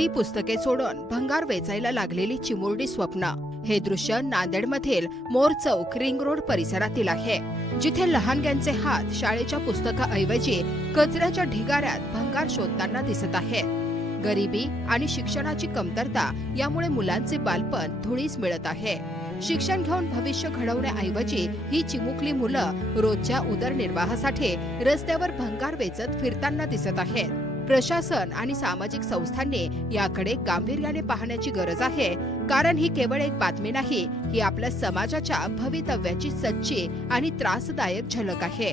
ती पुस्तके सोडून भंगार वेचायला लागलेली चिमुरडी स्वप्न. हे दृश्य नांदेडमधील मोर चौक रिंग रोड परिसरातील आहे, जिथे लहानग्यांचे हात शाळेच्या पुस्तकाऐवजी कचऱ्याच्या ढिगाऱ्यात भंगार शोधताना दिसत आहेत. गरिबी आणि शिक्षणाची कमतरता यामुळे मुलांचे बालपण धुळीस मिळत आहे. शिक्षण घेऊन भविष्य घडवण्याऐवजी ही चिमुकली मुलं रोजच्या उदरनिर्वाहासाठी रस्त्यावर भंगार वेचत फिरताना दिसत आहेत. प्रशासन आणि सामाजिक संस्थांनी याकडे गांभीर्याने पाहण्याची गरज आहे, कारण ही केवळ एक बातमी नाही, ही आपल्या समाजाच्या भवितव्याची सच्ची आणि त्रासदायक झलक आहे.